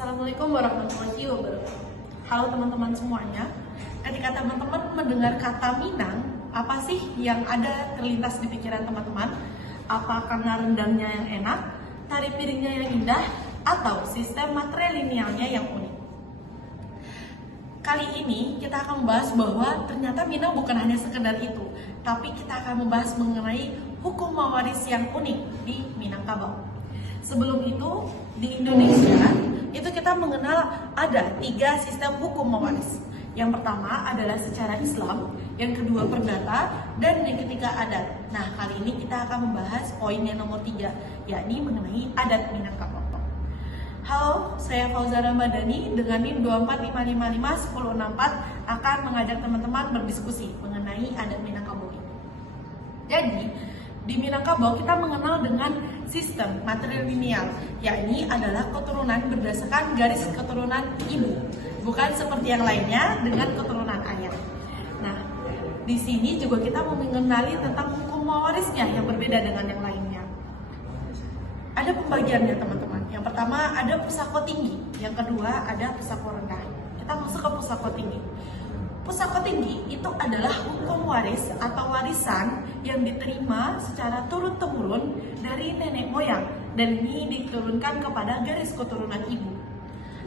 Assalamualaikum warahmatullahi wabarakatuh. Halo teman-teman semuanya. Ketika teman-teman mendengar kata Minang, apa sih yang ada terlintas di pikiran teman-teman? Apa karena rendangnya yang enak, tari piringnya yang indah, atau sistem matrilinealnya yang unik? Kali ini kita akan membahas bahwa ternyata Minang bukan hanya sekedar itu, tapi kita akan membahas mengenai hukum mawaris yang unik di Minangkabau. Sebelum itu, di Indonesia itu kita mengenal ada 3 sistem hukum mawaris. Yang pertama adalah secara Islam, yang kedua perdata, dan yang ketiga adat. Nah, kali ini kita akan membahas poin yang nomor 3, yakni mengenai adat Minangkabau. Halo, saya Fauzara Madani dengan NIM 245551064 akan mengajak teman-teman berdiskusi mengenai adat Minangkabau ini. Jadi, di Minangkabau kita mengenal dengan sistem matrilineal, yakni adalah keturunan berdasarkan garis keturunan ibu, bukan seperti yang lainnya dengan keturunan ayah. Nah, di sini juga kita mengenali tentang hukum mawarisnya yang berbeda dengan yang lainnya. Ada pembagiannya teman-teman. Yang pertama ada pusako tinggi, yang kedua ada pusako rendah. Kita masuk ke pusako tinggi. Pusako tinggi itu adalah hukum waris atau warisan yang diterima secara turun-temurun dari nenek moyang dan ini diturunkan kepada garis keturunan ibu.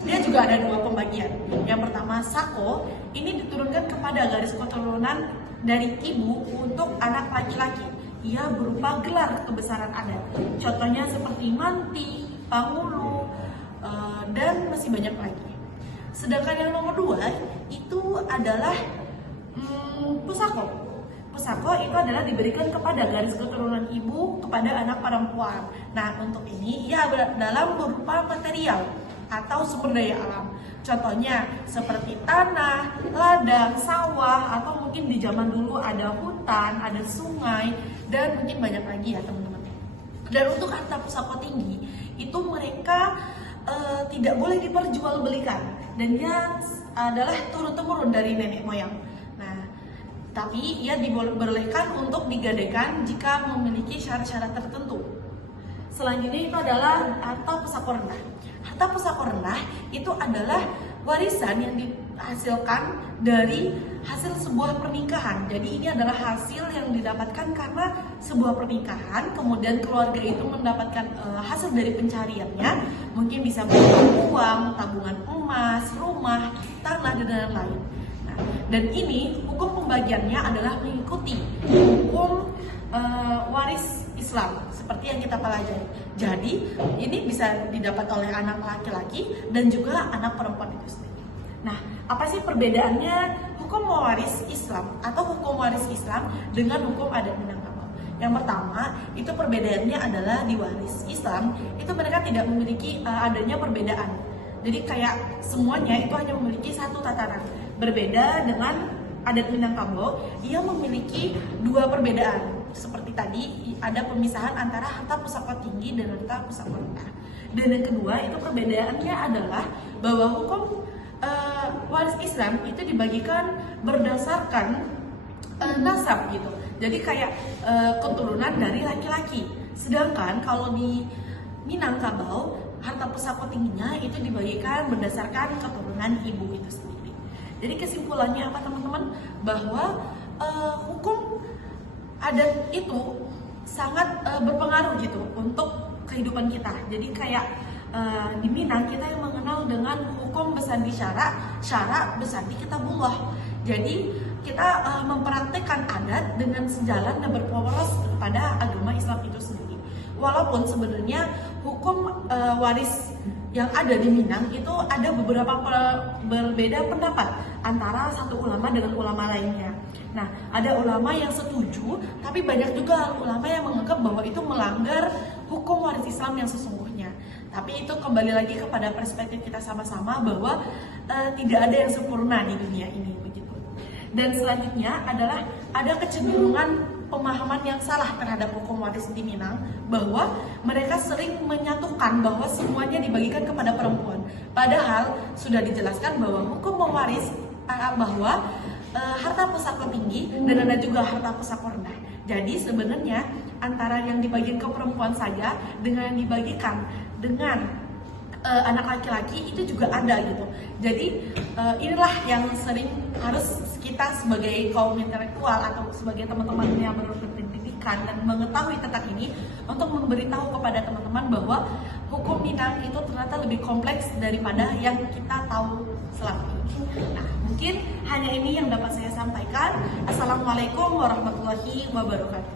Dia juga ada 2 pembagian. Yang pertama sako, ini diturunkan kepada garis keturunan dari ibu untuk anak laki-laki. Ia berupa gelar kebesaran adat. Contohnya seperti manti, pangulu, dan masih banyak lagi. Sedangkan yang nomor 2 itu adalah pusako. Pusako itu adalah diberikan kepada garis keturunan ibu kepada anak perempuan. Nah, untuk ini ia dalam berupa material atau sumber daya alam. Contohnya seperti tanah, ladang, sawah, atau mungkin di zaman dulu ada hutan, ada sungai, dan mungkin banyak lagi ya teman-teman. Dan untuk harta pusako tinggi itu mereka tidak boleh diperjualbelikan dan dia adalah turun-temurun dari nenek moyang. Nah, tapi ia dibolehkan untuk digadaikan jika memiliki syarat-syarat tertentu. Selanjutnya itu adalah harta pusako rendah. Harta pusako rendah itu adalah warisan yang dihasilkan dari hasil sebuah pernikahan. Jadi ini adalah hasil yang didapatkan karena sebuah pernikahan, kemudian keluarga itu mendapatkan hasil dari pencariannya, mungkin bisa berupa uang, tabungan emas, rumah, tanah, dan lain-lain. Nah, dan ini hukum pembagiannya adalah mengikuti hukum waris Islam seperti yang kita pelajari. Jadi ini bisa didapat oleh anak laki-laki dan juga anak perempuan itu sendiri. Nah, apa sih perbedaannya hukum waris Islam atau hukum waris Islam dengan hukum adat Minangkabau? Yang pertama, itu perbedaannya adalah di waris Islam itu mereka tidak memiliki adanya perbedaan. Jadi kayak semuanya itu hanya memiliki satu tataran. Berbeda dengan adat Minangkabau, ia memiliki 2 perbedaan. Seperti tadi ada pemisahan antara harta pusako tinggi dan harta pusako rendah. Dan yang kedua itu perbedaannya adalah bahwa hukum waris Islam itu dibagikan berdasarkan nasab gitu. Jadi kayak keturunan dari laki-laki. Sedangkan kalau di Minangkabau harta pusako tingginya itu dibagikan berdasarkan keturunan ibu itu sendiri. Jadi kesimpulannya apa teman-teman? Bahwa hukum adat itu sangat berpengaruh gitu untuk kehidupan kita. Jadi kayak di Minang kita yang mengenal dengan hukum besandi syara besandi kitabullah. Jadi kita mempraktekkan adat dengan sejalan dan berporos pada agama Islam itu sendiri. Walaupun sebenarnya hukum waris yang ada di Minang itu ada beberapa berbeda pendapat antara satu ulama dengan ulama lainnya. Nah, ada ulama yang setuju, tapi banyak juga ulama yang menganggap bahwa itu melanggar hukum waris Islam yang sesungguhnya. Tapi itu kembali lagi kepada perspektif kita sama-sama bahwa tidak ada yang sempurna di dunia ini begitu. Dan selanjutnya adalah ada kecenderungan pemahaman yang salah terhadap hukum waris di Minang, bahwa mereka sering menyatukan bahwa semuanya dibagikan kepada perempuan. Padahal sudah dijelaskan bahwa hukum mewaris bahwa harta pusako tinggi dan ada juga harta pusako rendah. Jadi sebenarnya antara yang dibagikan ke perempuan saja dengan yang dibagikan dengan anak laki-laki itu juga ada gitu. Jadi inilah yang sering harus kita sebagai kaum intelektual atau sebagai teman-teman yang berpendidikan dan mengetahui tentang ini untuk memberitahu kepada teman-teman bahwa hukum Minang itu ternyata lebih kompleks daripada yang kita tahu selama ini. Nah, mungkin hanya ini yang dapat saya sampaikan. Assalamualaikum warahmatullahi wabarakatuh.